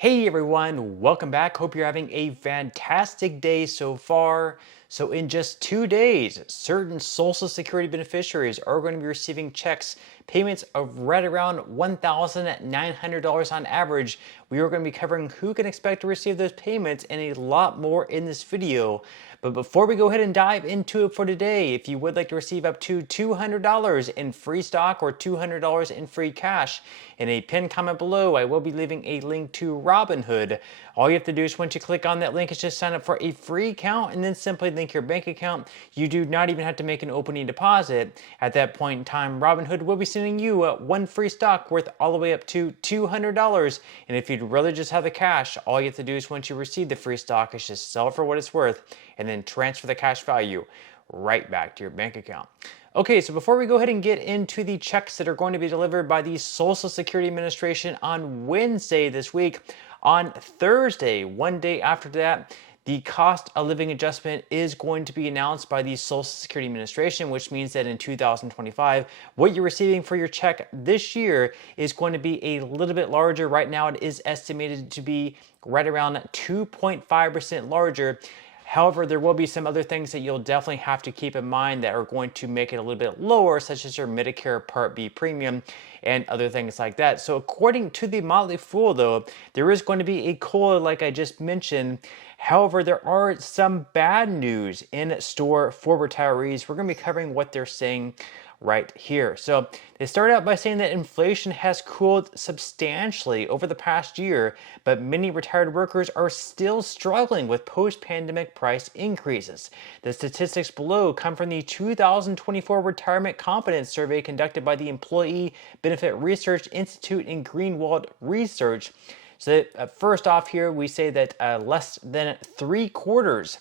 Hey everyone, welcome back. Hope you're having a fantastic day so far. So in just 2 days, certain Social Security beneficiaries are going to be receiving checks, payments of right around $1,900 on average. We are going to be covering who can expect to receive those payments and a lot more in this video. But before we go ahead and dive into it for today, if you would like to receive up to $200 in free stock or $200 in free cash, in a pinned comment below, I will be leaving a link to Robinhood. All you have to do is once you click on that link is just sign up for a free account and then simply link your bank account. You do not even have to make an opening deposit. At that point in time, Robinhood will be sending you one free stock worth all the way up to $200. And if you'd rather just have the cash, all you have to do is once you receive the free stock is just sell it for what it's worth and then transfer the cash value right back to your bank account. Okay, so before we go ahead and get into the checks that are going to be delivered by the Social Security Administration on Wednesday this week, on Thursday, one day after that, the cost of living adjustment is going to be announced by the Social Security Administration, which means that in 2025, what you're receiving for your check this year is going to be a little bit larger. Right now, it is estimated to be right around 2.5% larger. However, there will be some other things that you'll definitely have to keep in mind that are going to make it a little bit lower, such as your Medicare Part B premium and other things like that. So according to the Motley Fool, though, there is going to be a COLA like I just mentioned. However, there are some bad news in store for retirees. We're going to be covering what they're saying right here. So they start out by saying that inflation has cooled substantially over the past year, but many retired workers are still struggling with post-pandemic price increases. The statistics below come from the 2024 Retirement Confidence Survey conducted by the Employee Benefit Research Institute and Greenwald Research. So first off here, we say that less than 3/4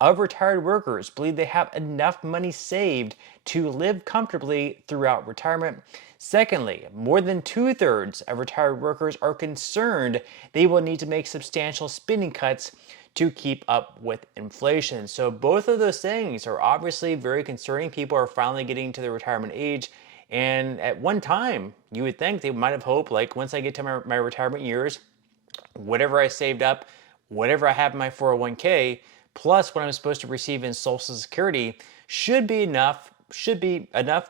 of retired workers believe they have enough money saved to live comfortably throughout retirement. Secondly, more than 2/3 of retired workers are concerned they will need to make substantial spending cuts to keep up with inflation. So both of those things are obviously very concerning. People are finally getting to the retirement age. And at one time, you would think they might have hoped, like, once I get to my retirement years, whatever I saved up, whatever I have in my 401k, plus what I'm supposed to receive in Social Security should be enough,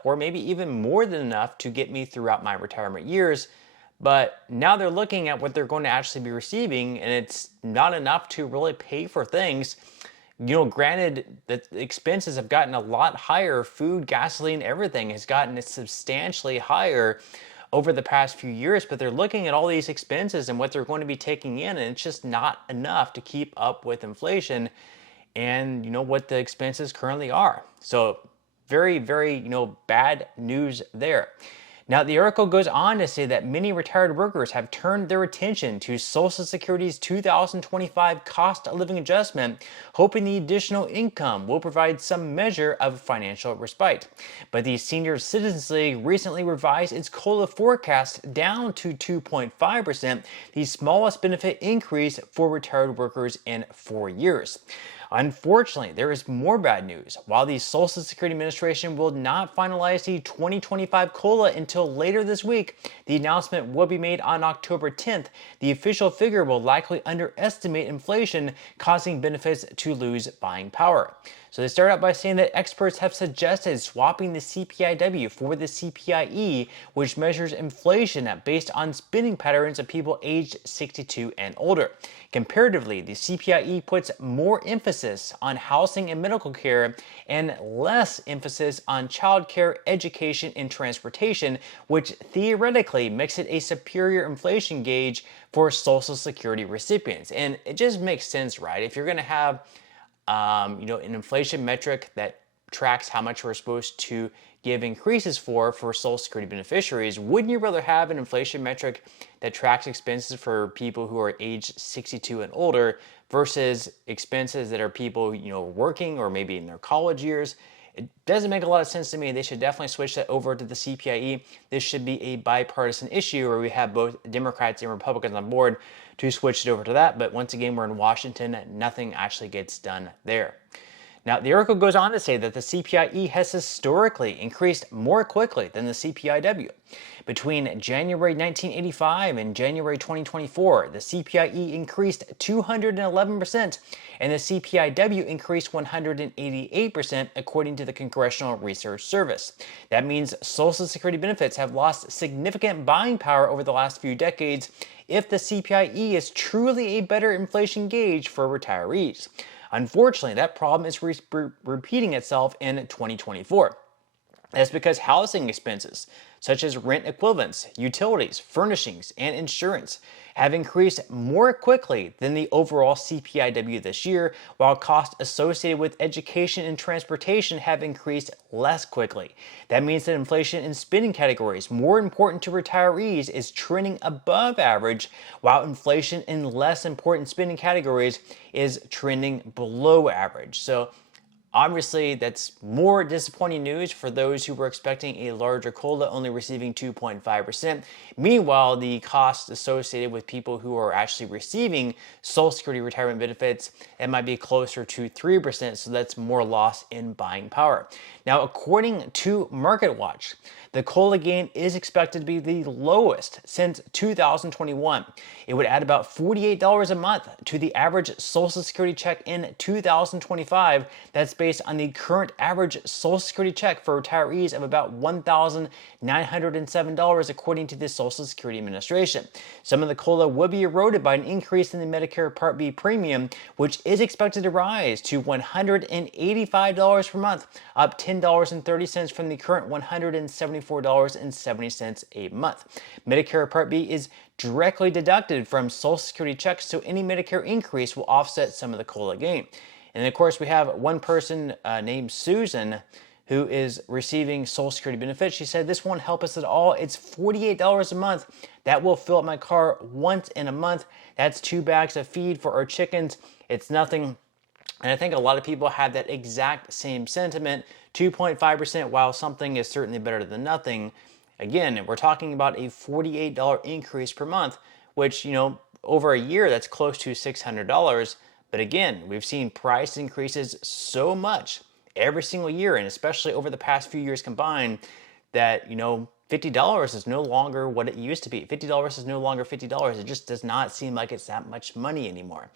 or maybe even more than enough to get me throughout my retirement years. But now they're looking at what they're going to actually be receiving, and it's not enough to really pay for things. Granted, the expenses have gotten a lot higher. Food, gasoline, everything has gotten substantially higher over the past few years, but they're looking at all these expenses and what they're going to be taking in, and it's just not enough to keep up with inflation and what the expenses currently are. So very, very, bad news there. Now, the article goes on to say that many retired workers have turned their attention to Social Security's 2025 cost of living adjustment, hoping the additional income will provide some measure of financial respite. But the Senior Citizens League recently revised its COLA forecast down to 2.5%, the smallest benefit increase for retired workers in 4 years. Unfortunately, there is more bad news. While the Social Security Administration will not finalize the 2025 COLA until later this week, the announcement will be made on October 10th. The official figure will likely underestimate inflation, causing benefits to lose buying power. So they start out by saying that experts have suggested swapping the CPIW for the CPIE, which measures inflation based on spending patterns of people aged 62 and older. Comparatively, the CPIE puts more emphasis on housing and medical care and less emphasis on childcare, education, and transportation, which theoretically makes it a superior inflation gauge for Social Security recipients. And it just makes sense, right? If you're going to have an inflation metric that tracks how much we're supposed to give increases for Social Security beneficiaries, wouldn't you rather have an inflation metric that tracks expenses for people who are aged 62 and older versus expenses that are people, working or maybe in their college years? It doesn't make a lot of sense to me. They should definitely switch that over to the CPIE. This should be a bipartisan issue where we have both Democrats and Republicans on board to switch it over to that. But once again, we're in Washington, nothing actually gets done there. Now, the article goes on to say that the CPIE has historically increased more quickly than the CPIW. Between January 1985 and January 2024, the CPIE increased 211% and the CPIW increased 188%, according to the Congressional Research Service. That means Social Security benefits have lost significant buying power over the last few decades if the CPIE is truly a better inflation gauge for retirees. Unfortunately, that problem is repeating itself in 2024. That's because housing expenses, such as rent equivalents, utilities, furnishings, and insurance, have increased more quickly than the overall CPIW this year, while costs associated with education and transportation have increased less quickly. That means that inflation in spending categories more important to retirees is trending above average, while inflation in less important spending categories is trending below average. So obviously, that's more disappointing news for those who were expecting a larger COLA, only receiving 2.5%. Meanwhile, the costs associated with people who are actually receiving Social Security retirement benefits, it might be closer to 3%, so that's more loss in buying power. Now, according to MarketWatch, the COLA gain is expected to be the lowest since 2021. It would add about $48 a month to the average Social Security check in 2025. That's based on the current average Social Security check for retirees of about $1,907, according to the Social Security Administration. Some of the COLA would be eroded by an increase in the Medicare Part B premium, which is expected to rise to $185 per month, up $10.30 from the current $174.70 a month. Medicare Part B is directly deducted from Social Security checks, so any Medicare increase will offset some of the COLA gain. And of course, we have one person named Susan who is receiving Social Security benefits. She said, "This won't help us at all. It's $48 a month. That will fill up my car once in a month. That's 2 bags of feed for our chickens. It's nothing." And I think a lot of people have that exact same sentiment. 2.5%, while something is certainly better than nothing, again, we're talking about a $48 increase per month, which, over a year, that's close to $600. But again, we've seen price increases so much every single year, and especially over the past few years combined, that, $50 is no longer what it used to be. $50 is no longer $50. It just does not seem like it's that much money anymore.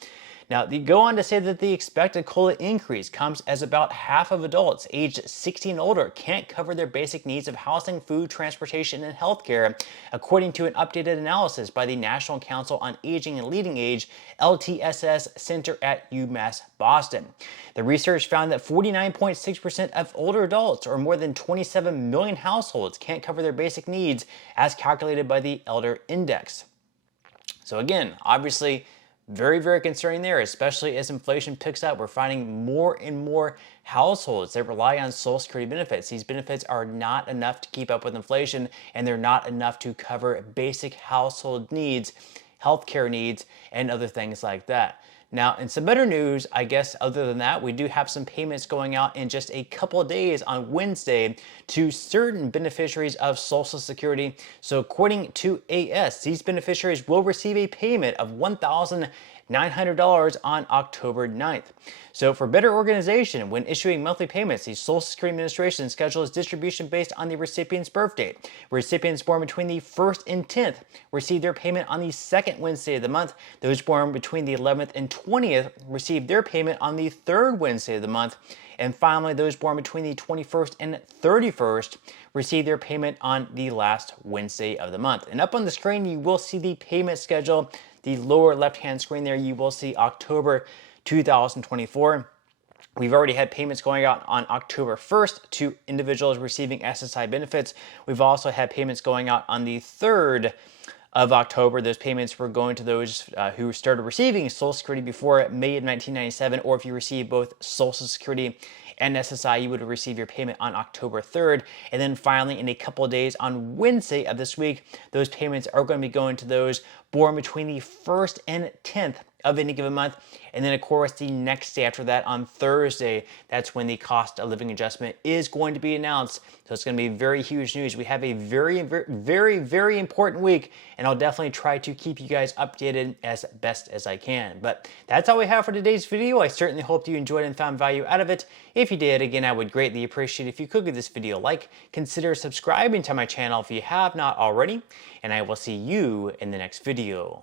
Now, they go on to say that the expected COLA increase comes as about half of adults aged 60 and older can't cover their basic needs of housing, food, transportation, and healthcare, according to an updated analysis by the National Council on Aging and Leading Age, LTSS Center at UMass Boston. The research found that 49.6% of older adults, or more than 27 million households, can't cover their basic needs as calculated by the Elder Index. So again, obviously, very, very concerning there, especially as inflation picks up. We're finding more and more households that rely on Social Security benefits. These benefits are not enough to keep up with inflation, and they're not enough to cover basic household needs, healthcare needs, and other things like that. Now, in some better news, I guess, other than that, we do have some payments going out in just a couple of days on Wednesday to certain beneficiaries of Social Security. So according to AS, these beneficiaries will receive a payment of $1,900 on October 9th. So for better organization, when issuing monthly payments, the Social Security Administration schedules distribution based on the recipient's birth date. Recipients born between the 1st and 10th receive their payment on the 2nd Wednesday of the month. Those born between the 11th and 20th receive their payment on the 3rd Wednesday of the month. And finally, those born between the 21st and 31st receive their payment on the last Wednesday of the month. And up on the screen, you will see the payment schedule. The lower left-hand screen there, you will see October 2024. We've already had payments going out on October 1st to individuals receiving SSI benefits. We've also had payments going out on the 3rd of October. Those payments were going to those who started receiving Social Security before May of 1997, or if you receive both Social Security and SSI, you would receive your payment on October 3rd. And then finally, in a couple of days on Wednesday of this week, those payments are going to be going to those born between the 1st and 10th of any given month. And then of course the next day after that, on Thursday, that's when the cost of living adjustment is going to be announced. So it's going to be very huge news. We have a very important week, and I'll definitely try to keep you guys updated as best as I can. But that's all we have for today's video. I certainly hope you enjoyed and found value out of it. If you did, again, I would greatly appreciate if you could give this video a like. Consider subscribing to my channel if you have not already, and I will see you in the next video.